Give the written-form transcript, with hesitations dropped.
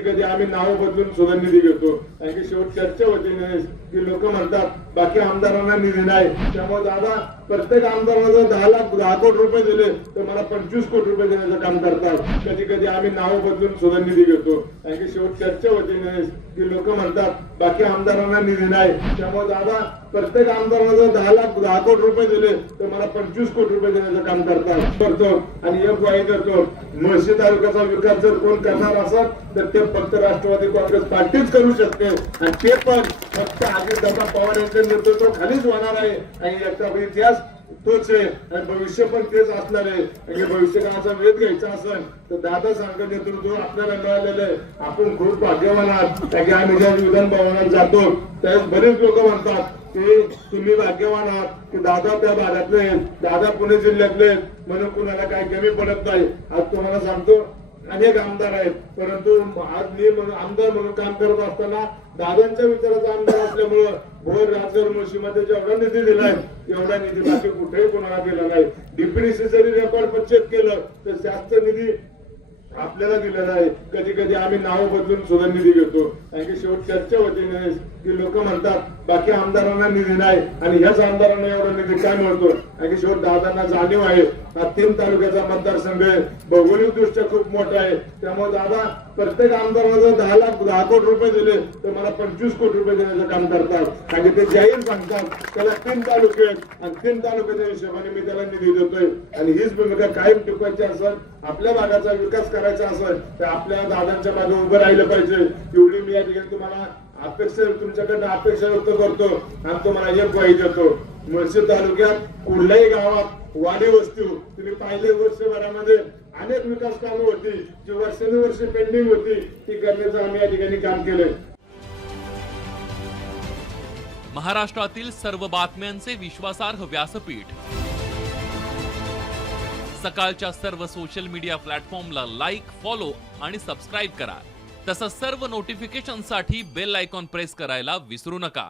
कधी कधी आम्ही नाव बदलून सुद्धा निधी घेतो. कारण की शेवट चर्चा होती की लोक म्हणतात बाकी आमदारांना निधी नाही, त्यामुळे दादा प्रत्येक आमदारांना जर 10 कोटी रुपये दिले तर मला 25 कोटी रुपये देण्याचं काम करतात. कधी कधी आम्ही नाव बदलून सुद्धा निधी घेतो. कारण की शेवट चर्चा होती की लोक म्हणतात बाकी आमदारांना निधी नाही, त्यामुळे दादा प्रत्येक आमदारांना जर 10 कोटी रुपये दिले तर मला 25 कोटी रुपये देण्याचं काम करतो. आणि एक वाई करतो, मुळशी तालुक्याचा विकास जर कोण करणार असेल तर ते फक्त राष्ट्रवादी काँग्रेस पार्टीच करू शकते. आणि ते पण फक्त अजितदादा पवार यांच्या नेतृत्वाखालीच होणार आहे. आणि याचा इतिहास तोच आहे आणि भविष्य पण तेच असणार आहे. आणि भविष्यकाळाचा वेध घ्यायचा असेल तर दादा सांगत नेतृत्व आपल्याला मिळालेलं आहे. आपण खूप भाग्यवान आहात. कारण आम्ही ज्या विधान भवनात जातो त्यावेळेस बरेच लोक म्हणतात की तुम्ही भाग्यवान आहात की दादा त्या भागातले आहेत, दादा पुणे जिल्ह्यातले आहेत, म्हणून कुणाला काही कमी पडत नाही. आज तुम्हाला सांगतो अनेक आमदार आहेत, परंतु आज मी आमदार म्हणून काम करत असताना दादांच्या विचाराचा आमदार असल्यामुळं भोर राजगड मुळशीमध्ये जेवढा निधी दिलाय एवढा निधी बाकी कुठेही कोणाला दिला नाही. डीपीडीसी जरी रेकॉर्ड चेक केलं तर जास्त निधी आपल्याला दिलेला आहे. कधी कधी आम्ही नाव बदलून सुद्धा निधी घेतो. कारण की शेवट चर्चा होती की लोक म्हणतात बाकी आमदारांना निधी नाही आणि ह्याच आमदारांना एवढा निधी काय मिळतो. कारण की शेवट दादांना जाणीव आहे हा 3 तालुक्याचा मतदारसंघ आहे, भौगोलिक दृष्ट्या खूप मोठा आहे. त्यामुळे दादा प्रत्येक आमदारांना जर 10 कोटी रुपये दिले तर मला 25 कोटी रुपये देण्याचं काम करतात. कारण की ते जाहीर सांगतात त्याला 3 तालुके आहेत आणि 3 तालुक्याच्या हिशोबाने मी त्याला निधी देतोय. आणि हीच भूमिका कायम टिकवायची असेल, आपल्या भागाचा विकास करायचा असेल तर आपल्या दादांच्या मागे उभं राहिलं पाहिजे. एवढी मी या ठिकाणी तुम्हाला तुमच्याकडनं अपेक्षा व्यक्त करतो आणि तुम्हाला एक ग्वाही देतो. मुळशी तालुक्यात कुठल्याही गावात वाडी वस्ती तुम्ही पाहिले वर्षभरामध्ये अनेक विकास कामं होती जी वर्षानुवर्षे पेंडिंग होती, ती करण्याचं आम्ही या ठिकाणी काम केलंय. महाराष्ट्रातील सर्व बातम्यांचे विश्वासार्ह व्यासपीठ सकाळच्या सर्व सोशल मीडिया प्लॅटफॉर्मला लाईक, फॉलो आणि सबस्क्राईब करा. तसंच सर्व नोटिफिकेशनसाठी बेल आयकॉन प्रेस करायला विसरू नका.